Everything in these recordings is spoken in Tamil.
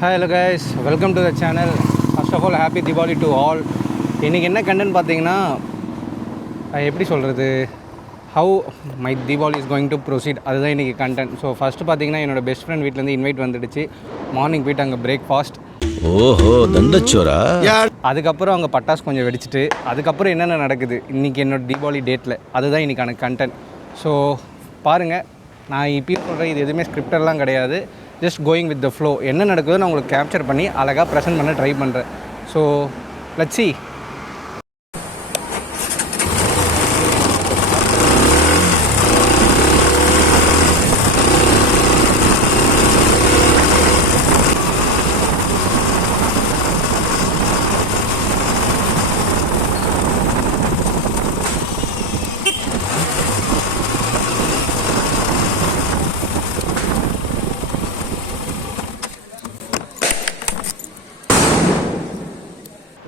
Hi hello guys, welcome to the channel. First of all, happy Diwali to all. இன்றைக்கி என்ன கண்டென்ட் பார்த்தீங்கன்னா எப்படி சொல்கிறது, how my Deepavali is going to proceed, அதுதான் இன்றைக்கி கண்டென்ட். ஸோ ஃபஸ்ட்டு பார்த்தீங்கன்னா என்னோடய பெஸ்ட் ஃப்ரெண்ட் வீட்டிலேருந்து இன்வைட் வந்துடுச்சு. மார்னிங் போய்ட்டு அங்கே பிரேக்ஃபாஸ்ட், ஓஹோ தண்டச்சோரா. அதுக்கப்புறம் அங்கே பட்டாசு கொஞ்சம் வெடிச்சிட்டு அதுக்கப்புறம் என்னென்ன நடக்குது இன்றைக்கி என்னோடய தீபாவளி டேட்டில், அதுதான் இன்றைக்கான கண்டென்ட். ஸோ பாருங்கள், நான் இப்போயும் சொல்கிறேன், இது எதுவுமே ஸ்கிரிப்டெல்லாம் கிடையாது, just going with the flow. என்ன நடக்குதுன்னு நான் உங்களுக்கு கேப்சர் பண்ணி அழகாக ப்ரெசென்ட் பண்ண ட்ரை பண்ணுறேன். So let's see.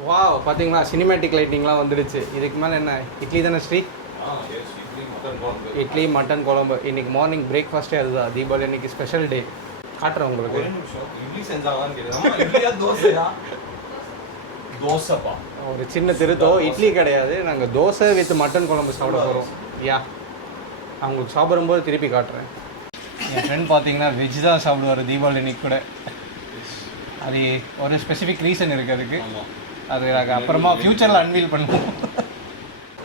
வாவ், பார்த்தீங்களா சினிமேட்டிக் லைட்டிங்லாம் வந்துடுச்சு. இதுக்கு மேலே என்ன, இட்லி தானே ஸ்ரீ? இட்லி மட்டன் குழம்பு. இன்றைக்கி மார்னிங் பிரேக்ஃபாஸ்ட்டே அதுதான். தீபாவளி அன்றைக்கி ஸ்பெஷல் டே. காட்டுறேன் உங்களுக்கு. ஒரு சின்ன திருத்தம், இட்லி கிடையாது, நாங்கள் தோசை வித் மட்டன் குழம்பு சாப்பிட போகிறோம். யா, அவங்களுக்கு சாப்பிடும்போது திருப்பி காட்டுறேன். என் ஃப்ரெண்ட் பார்த்தீங்கன்னா வெஜ் தான் சாப்பிடுவார் தீபாவளி அன்றைக்கி கூட. அது ஒரு ஸ்பெசிஃபிக் ரீசன் இருக்குது அதுக்கு. அது நாங்கள் அப்புறமா ஃப்யூச்சரில் அன்வீல் பண்ணுவோம்.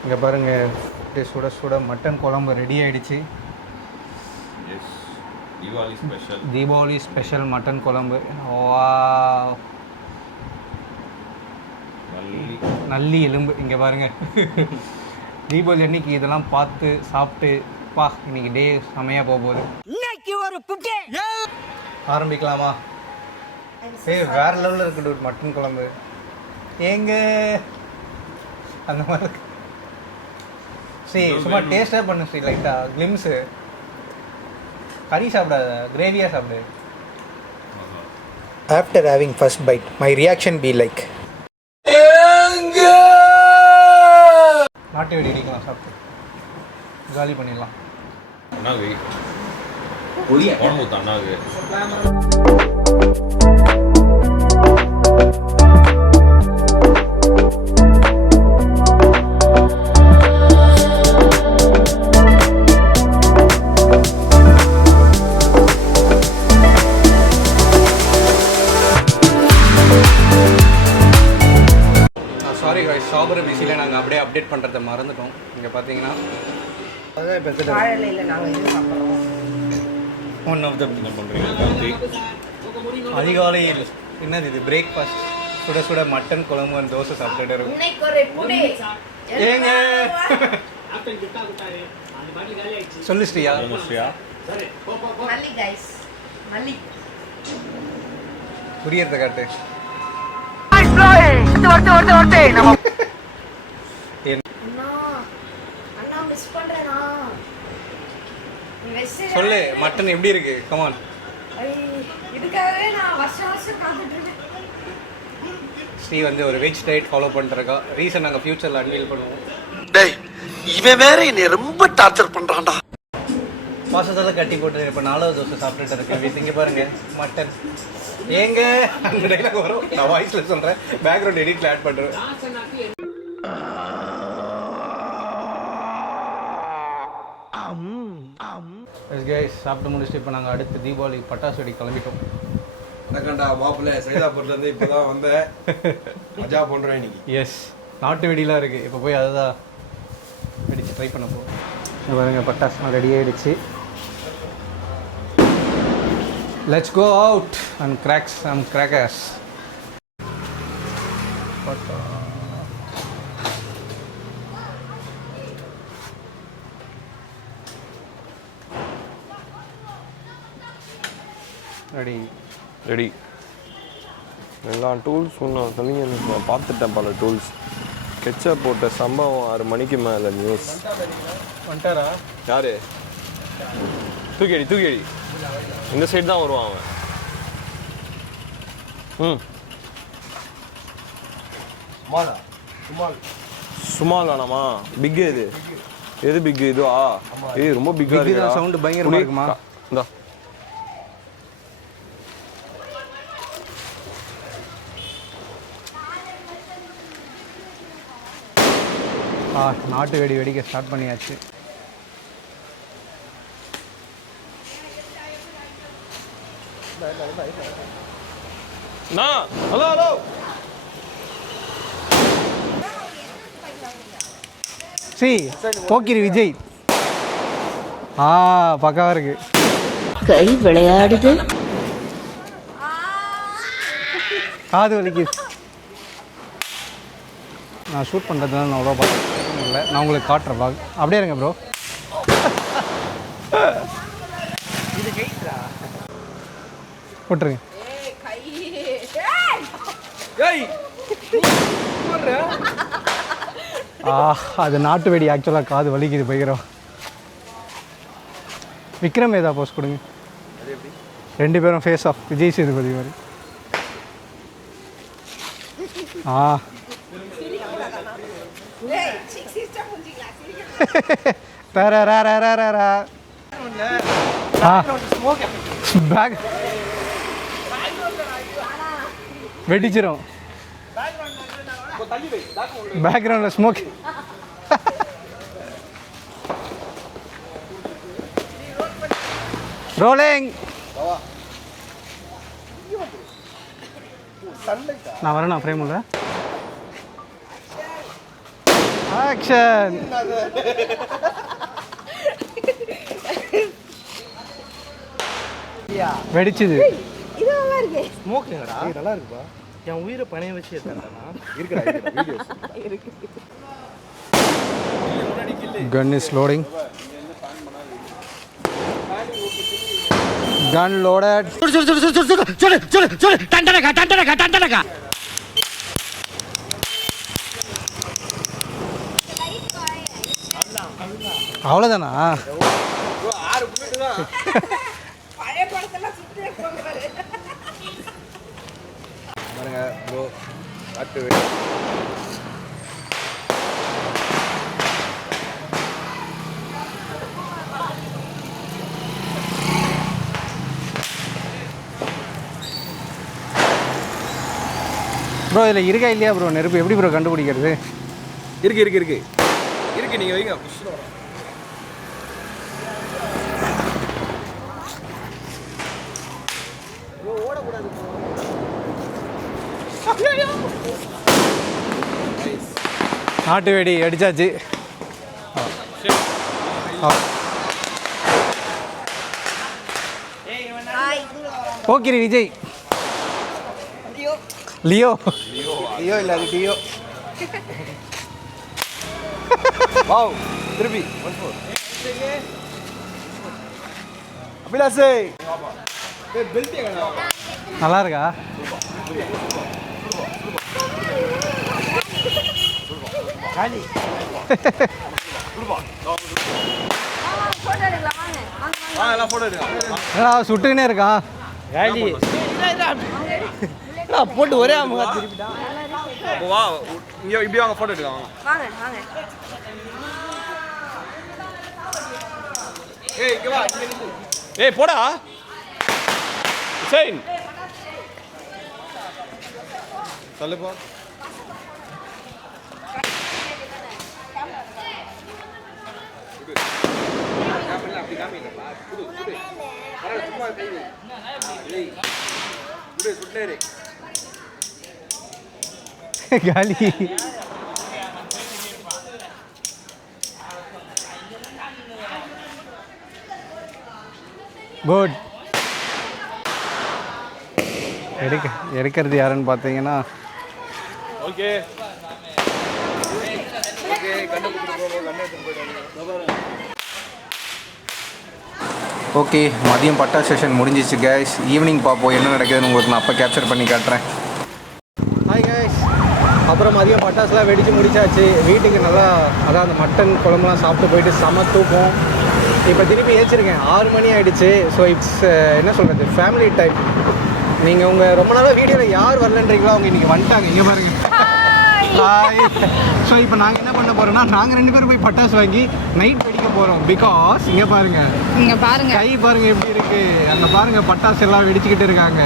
இங்கே பாருங்கள், சுட சுட மட்டன் குழம்பு ரெடி ஆகிடுச்சு. தீபாவளி ஸ்பெஷல் மட்டன் குழம்பு. வாவ், நல்லி எலும்பு. இங்கே பாருங்கள், தீபாவளி அன்னைக்கு இதெல்லாம் பார்த்து சாப்பிட்டு பா, இன்னைக்கு டே செமையாக போக போகுது. ஆரம்பிக்கலாமா? வேறு லெவலில் இருக்குது மட்டன் குழம்பு. ஏங்க அந்த மாதிரி இருக்கு. சரி, சும்மா டேஸ்ட்டாக பண்ணு ஸ்ரீ, லைட்டாக கிளிம்ஸு. கறி சாப்பிடாத, கிரேவியாக சாப்பிடு. After having first bite, my reaction be like, நாட்டு வெடி அடிக்கலாம், சாப்பிட்டு காலி பண்ணிடலாம். சாப்பிட்ற பிஸியில் நாங்கள் அப்படியே அப்டேட் பண்ணுறதை மறந்துட்டோம். இங்கே பார்த்தீங்கன்னா அதுதான் இப்போ ஒன் ஆஃப் த அதிகாலையில் என்னது இது, பிரேக்ஃபாஸ்ட் சுட சுட மட்டன் குழம்பு அண்ட் தோசை சாப்பிட்டுட்டு இருக்கும். ஏங்க சொல்லு ஸ்ரீயா. புரியறத காட்டு. சொல்லு, மட்டன் எப்படி இருக்கு? கமான். ஸ்ரீ வந்து ஒரு வெஜ் டயட் ஃபாலோ பண்ணிருக்கா. ரீசன் நாங்கள் ஃபியூச்சரில் அன்வீல் பண்ணுவோம். டேய், இவன் வேற என்னை ரொம்ப டார்ச்சர் பண்றான்டா. மாசத்தால கட்டி போட்டு இப்போ 4வது தோசை சாப்பிட்டுட்டு இருக்கேன். இங்கே பாருங்க மட்டன். ஏங்க அந்த டைலாக் வரும், நான் வாய்ஸில் சொல்கிறேன், பேக்ரவுண்ட் எடிட்டில் ஆட் பண்ணுறேன். கைஸ், சாப்பிட்டு முடிச்சுட்டு இப்போ நாங்கள் அடுத்து தீபாவளி பட்டாசு வெடி கிளம்பிட்டோம். வணக்கம்டா மாப்பிள்ளை, சைதாப்பூர்லேருந்து இப்போ தான் வந்தேன். மஜா பண்ணுறேன் இன்னைக்கு. எஸ், நாட்டு வெடிலாம் இருக்குது. இப்போ போய் அதை தான் வெடிச்சு ட்ரை பண்ண போகிறோம். பாருங்க, பட்டாசுலாம் ரெடி ஆகிடுச்சு. Let's go out and cracks some crackers. Ready ready. எல்லா டூல்ஸும் நான் தனியாக பார்த்துட்டேன், பல டூல்ஸ். கெச்சப் போட்ட சம்பவம் 6 மணிக்கு மேலே நியூஸ். வந்துட்டாரா? யாரு? தூக்கியடி தூக்கியடி, இந்த சைடு தான் வருவான் அவன். சுமால் வேணாமா? பிக்கு இது எது பிக்கு? இதுவா? ஏய் ரொம்ப பிக்கா இருக்கு. சவுண்ட் பயங்கரமா இருக்குமா? இந்தா நாட்டு வெடி வெடிக்க ஸ்டார்ட் பண்ணியாச்சு. ஹலோ ஹலோ போக்கிரி விஜய். பக்காவா இருக்கு. கை விளையாடுது, காது வலிக்கு. நான் ஷூட் பண்ணுறதுனால நான் அவ்வளோ பார்க்க இல்லை. நான் உங்களுக்கு காட்டுறேன் பாக். அப்படியே இருங்க ப்ரோ. போட்டுருங்க. அது நாட்டு வெடி. ஆக்சுவலாக காது வலிக்குது போய்கிறோம். விக்ரம் ஏதா போஸ்ட் கொடுங்க. 2 பேரும் ஃபேஸ் ஆஃப் விஜய் சேதுபதி மாதிரி. பேக் வெடிச்சிரும். பேக்ரவுண்டில் ஸ்மோக். ரோலிங். நான் வரேன். ஃப்ரேம் உள்ள ஆக்ஷன். வெடிச்சுது. இது நல்லா இருக்கு. ஸ்மோக்கிங்கடா. நல்லா இருக்குப்பா. என் உயிரை பணைய வச்சு எடுத்தானா? இருக்குடா இருக்கு. Gun is loading. Gun loaded. அவ்வளோதானா? பழைய படத்தெல்லாம் சுத்தே போகாது. பாருங்க ப்ரோ, நாட்டு வெடி. ப்ரோ இதில் இருக்கா இல்லையா ப்ரோ நெருப்பு? எப்படி ப்ரோ கண்டுபிடிக்கிறது? இருக்கு இருக்கு இருக்கு இருக்கு. நீங்கள் வைங்க. நாட்டு வெடி அடிச்சாச்சு. போக்கிரி விஜய். லியோ. லியோ இல்லை, அது டியோ. வாவ், திருப்பி அபிலாஷே. நல்லா இருக்கா? என்னடா சுட்டுக்கினே இருக்கான். போட்டு ஒரே அமுகா திருப்பிட்டா. வா இங்கே இப்படி வாங்க, ஃபோட்டோ எடுக்கலாம். வாங்க வாங்க. ஏய் இங்கே வா. ஏய் போடா ஹுசைன். சொல்லுப்பா. காலி. குட். எடுக்கிறது யாருன்னு பார்த்தீங்கன்னா ஓகே ஓகே, மதியம் பட்டா செஷன் முடிஞ்சிச்சு கைஸ். ஈவினிங் பார்ப்போம் என்ன நடக்குதுன்னு உங்களுக்கு நான் அப்போ கேப்சர் பண்ணி காட்டுறேன். Hi guys. அப்புறம் மதியம் பட்டாசுலாம் வெடித்து முடிச்சாச்சு. வீட்டுக்கு நல்லா அதான் அந்த மட்டன் குழம்புலாம் சாப்பிட்டு போயிட்டு செம தூக்கம். இப்போ திருப்பி ஏற்றிருக்கேன். 6 மணி ஆகிடுச்சு. ஸோ இட்ஸ் என்ன சொல்கிறது, ஃபேமிலி டைம். நீங்கள் உங்கள் ரொம்ப நாளாக வீடியோவில் யார் வரலன்றீங்களோ அவங்க இன்றைக்கி வந்துட்டாங்க. இங்கே பாருங்கள். ஹாய். ஸோ இப்போ நாங்கள் என்ன பண்ண போகிறோம்னா, நாங்கள் 2 பேரும் போய் பட்டாசு வாங்கி நைட் வெடிக்க போகிறோம். பிகாஸ் இங்கே பாருங்கள், இங்க பாருங்க, கை பாருங்கள் எப்படி இருக்குது. அங்கே பாருங்கள் பட்டாசு எல்லாம் வெடிச்சுக்கிட்டு இருக்காங்க.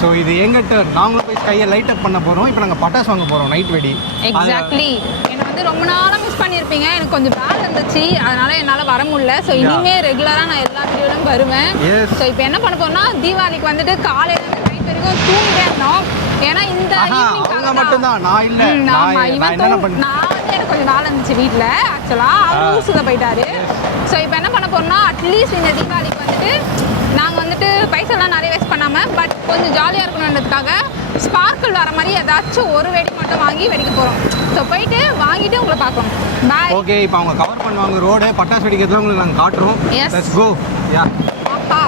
ஸோ இது எங்கள் டர்ன். நாங்களும் போய் கையை லைட் அப் பண்ண போகிறோம். இப்போ நாங்கள் பட்டாசு வாங்க போகிறோம் நைட் வெடி. எக்ஸாக்ட்லி. ஏன்னா வந்து ரொம்ப நாளாக மிஸ் பண்ணியிருப்பீங்க. எனக்கு கொஞ்சம் வேலை இருந்துச்சு, அதனால என்னால் வர முடியல. ஸோ இனிமேல் ரெகுலராக நான் எல்லா வீடியோலையும் வருவேன். ஸோ இப்போ என்ன பண்ண போறோம்னா, தீபாவளிக்கு வந்துட்டு காலையிலேருந்து நைட் வரைக்கும் தூங்கிட்டே இருந்தோம். ஏன்னா இந்த அவங்க மட்டும்தான், நான் இல்லை. நான் வந்து எனக்கு கொஞ்சம் வேலை இருந்துச்சு வீட்டில். ஆக்சுவலாக அவர் ஊர் சுத்த போயிட்டாரு. ஸோ இப்போ என்ன பண்ண போறோம்னா, அட்லீஸ்ட் இந்த தீபாவளிக்கு வந்துட்டு நாங்கள் வந்துட்டு பைசாலாம் நிறைய வேஸ்ட் பண்ணாமல் பட் கொஞ்சம் ஜாலியாக இருக்கணுன்றதுக்காக ஸ்பார்க்கிள் வர மாதிரி ஏதாச்சும் ஒரு வெடி மட்டும் வாங்கி வெடிக்க போகிறோம். ஸோ போயிட்டு வாங்கிட்டு உங்களை பார்க்கலாம். பாய். ஓகே, இப்போ அவங்க கவர் பண்ணுவாங்க ரோடு, பட்டாசு வெடிக்கிறதுலாம் உங்களுக்கு நாங்கள் காட்டுறோம். Let's go. யா ஆஹா,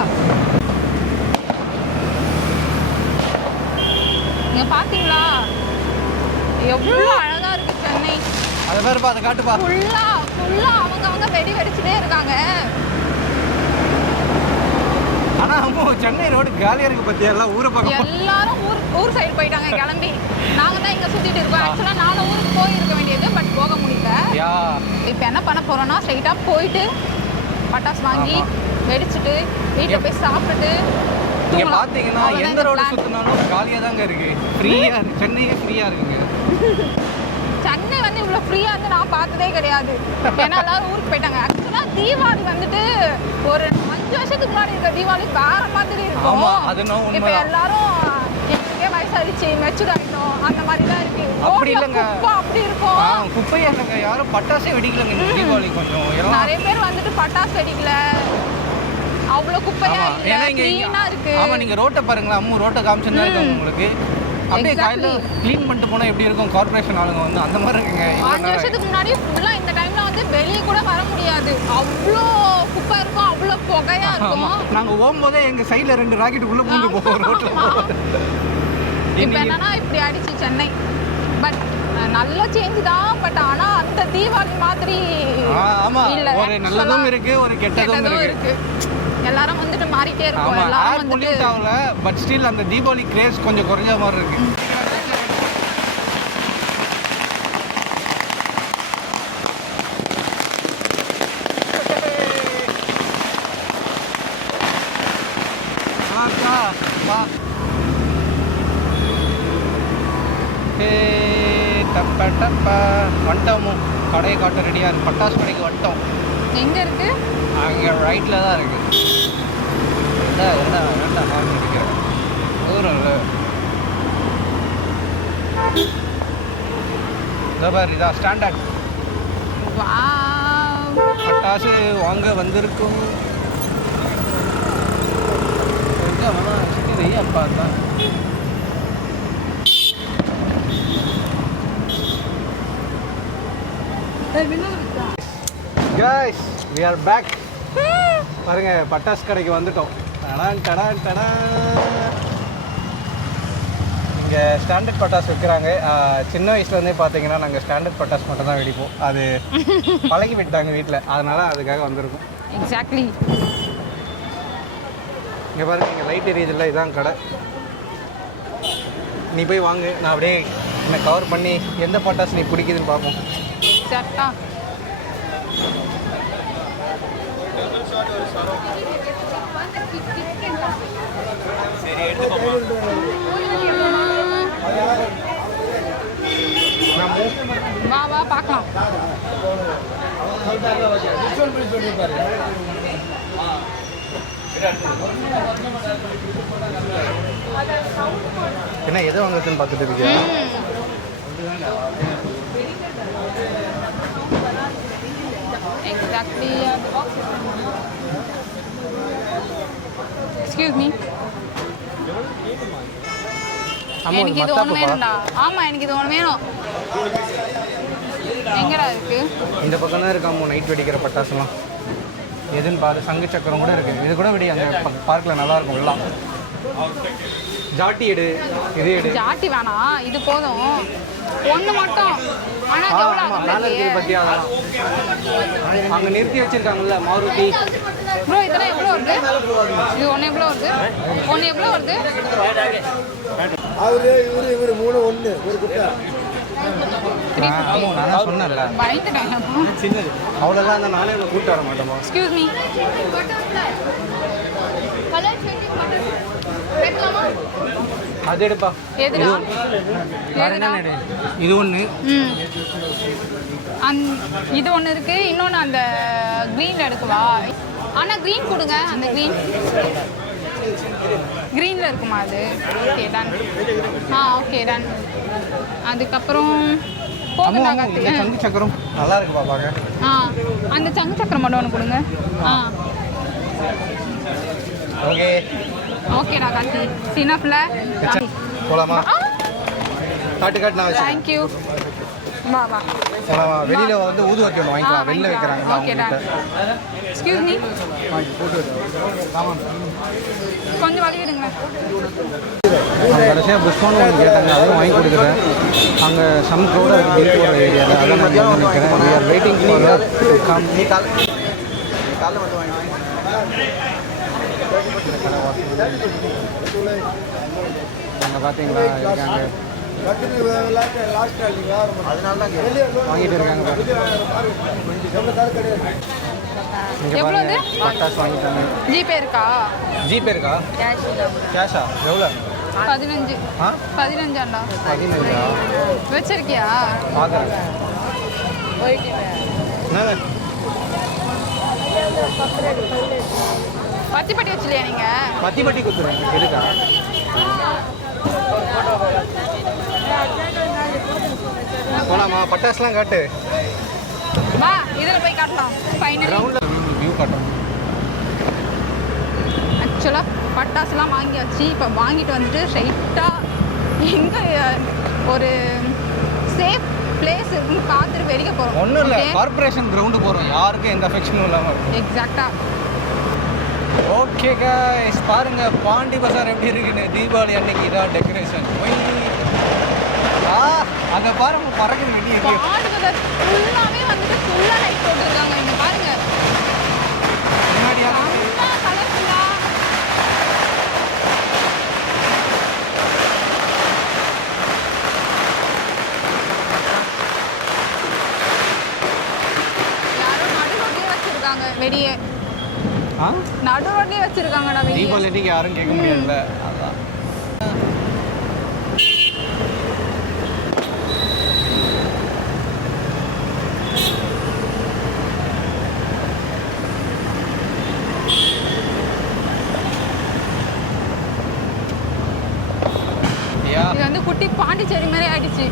நீங்கள் பார்த்தீங்களா எவ்வளோ அழகாக இருக்குது சென்னை. அதை பேருப்பா, அதை காட்டுப்பா. ஃபுல்லாக அவங்க வெடி வெடிச்சுட்டே இருக்காங்க. ஆனால் அம்மா சென்னை ரோடு காலியாக இருக்குது பற்றியா? எல்லாம் ஊரை பக்கம் எல்லாரும் ஊர் சைடு போயிட்டாங்க கிளம்பி. நாங்கள் தான் இங்கே சுற்றிட்டு இருக்கோம். ஆக்சுவலாக நானும் ஊருக்கு போயிருக்க வேண்டியது, பட் போக முடியல. இப்போ என்ன பண்ண போகிறோன்னா, ஸ்ட்ரைட்டாக போயிட்டு பட்டாசு வாங்கி வெடிச்சிட்டு வீட்டில் போய் சாப்பிட்டுட்டு இங்கே பார்த்தீங்கன்னா எந்த ரோடு சுற்றினாலும் காலியாக தாங்க இருக்குது. ஃப்ரீயாக இருக்குது, சென்னையே ஃப்ரீயாக இருக்குங்க. சென்னை வந்து இவ்வளோ ஃப்ரீயாக இருந்து நான் பார்த்ததே கிடையாது. ஏன்னா எல்லாரும் ஊருக்கு போயிட்டாங்க. ஆக்சுவலாக தீபாவளி வந்துட்டு ஒரு 5 வருஷத்துக்கு முன்னாடி இருக்க தீபாவளி வேற மாதிரி இருக்கும். இப்போ எல்லாரும் எங்களுக்கே வயசாகிடுச்சு, மெச்சூர் ஆகிட்டோம், அந்த மாதிரி தான் இருக்கு. அப்படி இல்லைங்க, அப்படி இருக்கும். குப்பையா இல்லைங்க, யாரும் பட்டாசே வெடிக்கலங்க இந்த தீபாவளி. கொஞ்சம் நிறைய பேர் வந்துட்டு பட்டாசு வெடிக்கல, அவ்வளோ குப்பையா இருக்கு. ஆமா, நீங்க ரோட்டை பாருங்களா, அம்மு ரோட்டை காமிச்சுன்னு இருக்காங்க உங்களுக்கு. அப்படியே காலையில க்ளீன் பண்ணிட்டு போனால் எப்படி இருக்கும் கார்பரேஷன் ஆளுங்க வந்து அந்த மாதிரி இருக்குங்க. 5 வருஷத்துக்கு முன்னாடி ஃபுல்லாக இந்த டைம்ல வந்து வெளியே கூட வர முடியாது, அவ்வளோ குப்பை இருக்கும், அவ்வளோ புகையா இருக்கும். நாங்கள் போகும்போதே எங்கள் சைடில் 2 ராக்கெட் உள்ள பூந்து போவோம் ரோட்டில். இப்போ என்னன்னா இப்படி ஆயிடுச்சு சென்னை. பட் நல்ல சேஞ்ச் தான். பட் ஆனால் அந்த தீபாவளி மாதிரி இல்லை. ஒரு நல்லதும் இருக்கு, ஒரு கெட்டதும் இருக்கு. எல்லாரும் வந்துட்டு மாறிட்டே இருக்கும். எல்லாரும் வந்துட்டு ஆகல, பட் ஸ்டில் அந்த தீபாவளி கிரேஸ் கொஞ்சம் குறைஞ்ச மாதிரி இருக்கு. வந்துட்டோமோ, கடையை காட்ட ரெடியாக இருக்கு. பட்டாசு கடைக்கு வந்துட்டோம். எங்கே இருக்கு? அங்கே ரைட்டில் தான் இருக்கு. என்ன வேண்டாம் வாங்கிக்கிறேன் தூரம் இல்லை. இதான் ஸ்டாண்டர்ட் பட்டாசு வாங்க வந்திருக்கும். அப்பா தான் guys, we are back. பாருங்க, பட்டாசு கடைக்கு வந்துட்டோம். இங்கே ஸ்டாண்டர்ட் பட்டாசு விற்கிறாங்க. சின்ன வயசுலேருந்தே பார்த்தீங்கன்னா நாங்கள் ஸ்டாண்டர்ட் பட்டாசு மட்டும் தான் வெடிப்போம். அது பழகி விட்டாங்க வீட்டில், அதனால் அதுக்காக வந்திருக்கோம். எக்ஸாக்ட்லி. இங்கே பாருங்க, இங்கே லைட் எரியுதில்ல, இதான் கடை. நீ போய் வாங்க, நான் அப்படியே என்னை கவர் பண்ணி எந்த பட்டாசு நீ பிடிக்குதுன்னு பார்ப்போம். எக்ஸாக்டா. வா வா பார்க்கலாம். என்ன எது வாங்குறதுன்னு பார்த்துட்டு இருக்கியா? எக்ஸாக்ட்லி. எக்ஸ்கியூஸ் மீ, எனக்கு இது ஒன்று வேணும்டா. ஆமாம், எனக்கு இது ஒன்று வேணும். எங்கடா இருக்கு? இந்த பக்கம் தான் இருக்காமோ நைட் வெடிக்கிற பட்டாசுலாம். எதுன்னு பாரு, சங்கு சக்கரம் கூட இருக்குது. இது கூட வெடி அந்த பார்க்கில் நல்லாயிருக்கும். எல்லாம் ஜாட்டி எடு, இது எடு. ஜாட்டி வேணாம், இது போதும். ஒன்று மட்டும். ஆனால் மேலே இருக்குது பற்றியா? அங்கே நிறுத்தி வச்சுருக்காங்கல்ல மாருதி. ப்ரோ இதெல்லாம் எவ்வளோ வருது? இது ஒன்று எவ்வளோ வருது? ஒன்று எவ்வளோ வருது? இவரு 3 1 ஒரு குட்டா. ஆமாம், நான் சொன்னேன்ல, சின்னது அவ்வளோதான். அந்த நானே ஒன்று கூப்பிட்டு வர மாட்டோமா? எக்ஸ்கியூஸ் மீ, அது எடுப்பா. எதுடா எதுடா இது ஒன்று. இது ஒன்று இருக்கு, இன்னொன்று அந்த க்ரீனில் எடுக்கவா? ஆனால் க்ரீன் கொடுங்க, அந்த க்ரீனில் இருக்குமா அது? Okay done. Okay done. அதுக்கப்புறம் போகுதா கார்த்தி? சங்கு சக்கரம் நல்லா இருக்கு பாப்பாங்க. அந்த சங்கு சக்கரம் மட்டும் ஒன்று கொடுங்க. ஓகே ஓகேடா கார்த்தி, சின்னப்பில் போலாமா? காட்டு நான் வச்சு. தேங்க்யூ. வா போலாமா? வெளியில் வந்து ஊது வைக்கணும், வாங்கிக்கலாம். வெளில வைக்கிறாங்க. ஓகேடா. எக்ஸ்கியூஸ் மீ, போட்டு ஆமாம். கொஞ்சம் வழி விடுங்க. கடைசியாக புஷ்பான்னு ஒன்று கேட்டாங்க, அதுவும் வாங்கி கொடுக்குறேன். அங்கே சம் க்ரௌடாக இருக்குது பில் போடுற ஏரியாவில். அதான் நான் நினைக்கிறேன். We are waiting for come. காலைல மட்டும் வாங்கி அங்கே பார்த்தீங்களா இருக்காங்க, அதனால தான் வாங்கிட்டு இருக்காங்க. இங்கே எவ்வளோ பாருங்க, பட்டாசு வாங்கிட்டாங்க. ஜிபே இருக்கா? ஜிபே இருக்கா? கேஷா எவ்வளோ? 15. 15ஆண்டா? 15 வச்சிருக்கியா? பார்க்குறேன். பத்தி வச்சுலையா நீங்க? பட்டி கொடுத்துருவேன். இருக்கா? போலாமா? பட்டாசுலாம் காட்டு. வா, இதில் போய் காட்டலாம். ஃபைனலி கிரவுண்டில் வியூ காட்டும். ஆக்சுவலாக பட்டாசுலாம் வாங்கியாச்சு. இப்போ வாங்கிட்டு வந்துட்டு ஸ்ட்ரைட்டாக எங்கே ஒரு சேஃப் பிளேஸ் இருக்குன்னு பார்த்துட்டு வெளியே போகிறோம். ஒன்றும் இல்லை, கார்பரேஷன் கிரவுண்டு போகிறோம். யாருக்கும் எந்த அஃபெக்ஷனும் இல்லாமல் இருக்கும். எக்ஸாக்டாக. ஓகே கைஸ், பாருங்க பாண்டி பஜார் எப்படி இருக்குன்னு. தீபாவளி அன்னைக்கு இதான் டெக்கரேஷன். அங்கே பாருங்க பறக்குது வெளியே. பாண்டி பஜார் ஃபுல்லாகவே வந்துட்டு ஃபுல்லாக லைட் போட்டுருக்காங்க. இங்கே பாருங்க, முன்னாடியாக கலர்ஃபுல்லாக. யாரும் நடு ரோட்லேயே வச்சுருக்காங்க வெளியே. நடு ரோட்லேயே வச்சுருக்காங்கடா வெளியே. தீபாவளி அன்னைக்கு யாரும் கேட்க முடியாதுல்ல, அதான். இது வந்து குட்டி பாண்டிச்சேரி மாதிரி ஆயிடுச்சு.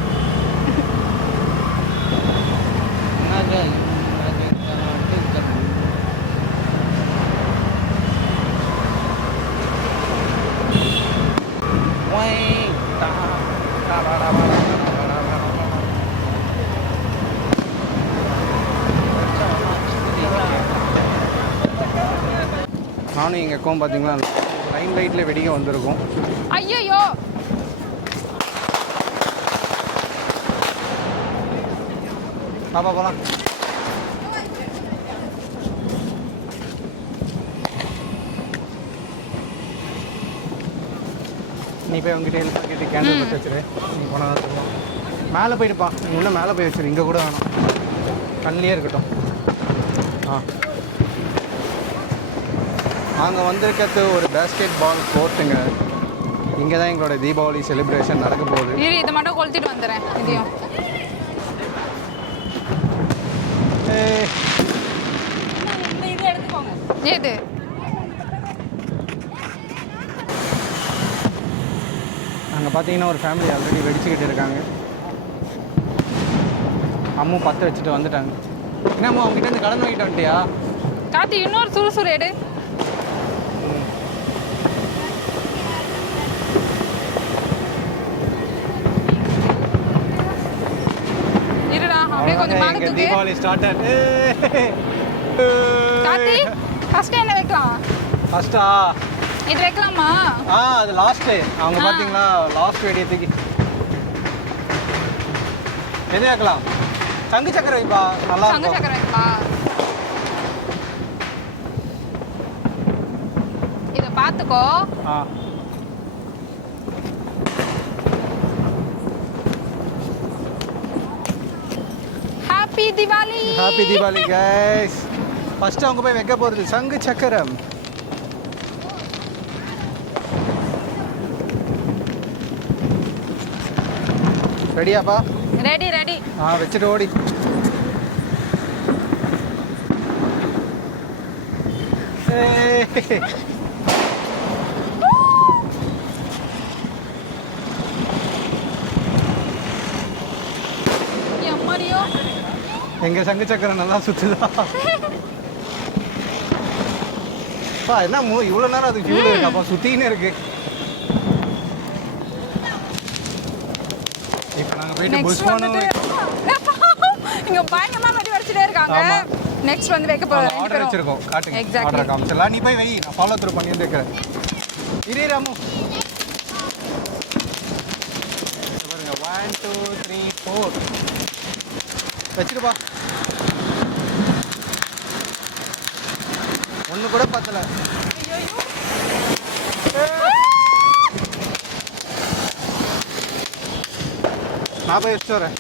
நானும் எங்கள் அக்காவும் பார்த்தீங்களா லைன் லைட்டில் வெடிக்க வந்திருக்கோம். ஐயோ, பாப்பா போகலாம். நீ போய் உங்ககிட்ட ஹெல்ப் கேட்டு கேண்டில் பற்றி வச்சுரு. நீ போனால் தான் சொல்லுவோம். மேலே போயிடுப்பா, நீ இன்னும் மேலே போய் வச்சுரு. இங்கே கூட வேணும், கண்ணிலே இருக்கட்டும். நாங்கள் வந்திருக்கிறது ஒரு பேஸ்கெட் பால் கோர்ட்டுங்க. இங்கே தான் எங்களோட தீபாவளி செலிப்ரேஷன் நடக்க போகுது. இதை மட்டும் கொளுத்திட்டு வந்துடுறேன். இதையும் ஏது அங்கே பார்த்தீங்கன்னா ஒரு ஃபேமிலி ஆல்ரெடி வெடிச்சுக்கிட்டு இருக்காங்க. அம்மு பற்ற வச்சுட்டு வந்துட்டாங்க. என்னம்மா அவங்ககிட்ட இருந்து கடன் வாங்கிட்டு வந்துட்டியா? கார்த்தி, இன்னொரு சுறுசுறு எடு. இருடா, அப்படியே கொஞ்சம் மேலே தூக்கு. தீபாவளி ஸ்டார்டட். கார்த்தி, ஃபர்ஸ்ட் என்ன வைக்கலாம்? ஃபர்ஸ்டா இது வைக்கலாமா? அது லாஸ்ட்டு. அவங்க பார்த்தீங்களா லாஸ்ட் வெடியை தூக்கி எது வைக்கலாம்? சங்கு சக்கரை வைப்பா, நல்லா சங்கு இருக்கும். சக்கரை வைப்பா. இதை பார்த்துக்கோ. Happy Deepavali. Happy Deepavali guys. First அவங்க போய் வைக்க போகிறது சங்கு சக்கரம். ரெடியாப்பா? Ready ready. வச்சுட்டு ஓடி. எம்மாடியோ. எங்க சங்கு சக்கரம் நல்லா சுத்துதா? என்ன இவ்வளோ நேரம் அது ஃபியூல் இருக்காப்பா, சுத்தின்னு இருக்கு. இப்போ நாங்கள் போயிட்டு புஷ்வானம் இங்க பயங்கரமா வெடி வச்சிட்டே இருக்காங்க. நெக்ஸ்ட் வந்து வைக்க போறோம். ஆர்டர் வச்சிருக்கோம். காட்டுங்க. Exactly. ஆர்டர் காமிச்சலாம். நீ போய் வை, நான் ஃபாலோ த்ரூ பண்ணி வந்துக்கிறேன். இரு ராமு. பாருங்க 1 2 3 4 வச்சிருப்பா. ஒன்று கூட பத்தல. நான் போய் வச்சுட்டு வரேன்.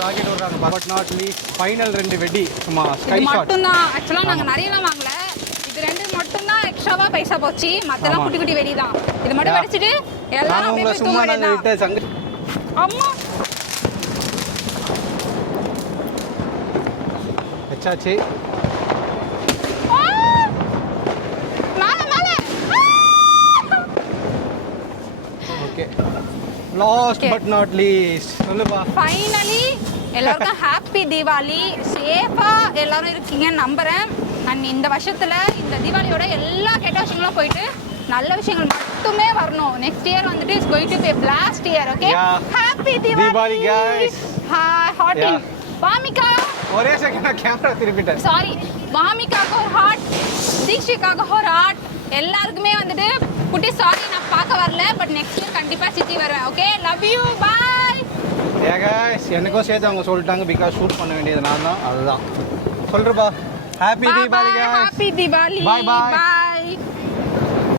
ராக்கெட் விடுறாங்க. பட் நாட் லீஸ்ட் ஃபைனல் 2 வெடி சும்மா ஸ்கை இது ஷாட் மட்டும் தான். ஆக்சுவலா நாங்க நிறையலாம் வாங்கல. இது 2 மட்டும் தான் எக்ஸ்ட்ராவா பைசா போச்சு. மத்தெல்லாம் குட்டி குட்டி வெடி தான். இது மட்டும் வெடிச்சிட்டு எல்லாரும் உங்களை அப்படியே சும்மா தூங்க நாங்கள் வேண்டியதுதான். விட்டு சங்கு அம்மா வச்சாச்சு. ஆ! மேல மேல. Okay, last but not least சொல்லுப்பா. ஃபைனலி எல்லாருக்கும் ஹாப்பி தீபாவளி. சேஃபா எல்லாரும் இருக்கீங்கன்னு நம்புறேன். அண்ட் இந்த வருஷத்துல இந்த தீபாவளியோட எல்லா கெட்ட விஷயங்களும் போயிட்டு நல்ல விஷயங்கள் மட்டுமே வரணும். நெக்ஸ்ட் இயர் வந்துட்டு it's going to be a blast year. Okay, happy Deepavali guys. Hot Yeah. Vamika ஒரே செகண்ட் நான் கேமரா திருப்பிட்டேன். சாரி, வாமிகாக்கு ஒரு ஹார்ட், தீக்ஷிகாக்கு ஒரு ஹார்ட். எல்லாருக்குமே வந்துட்டு குட்டி சாரி, நான் பார்க்க வரல. பட் நெக்ஸ்ட் இயர் கண்டிப்பா சித்தி வருவேன். Okay, love you, bye. guys, எனக்கும் சேர்த்து அவங்க சொல்லிட்டாங்க. பிகாஸ் ஷூட் பண்ண வேண்டியது நான் தான். அதுதான் சொல்றப்பா. Happy Deepavali guys. Happy Deepavali. Bye bye. Bye.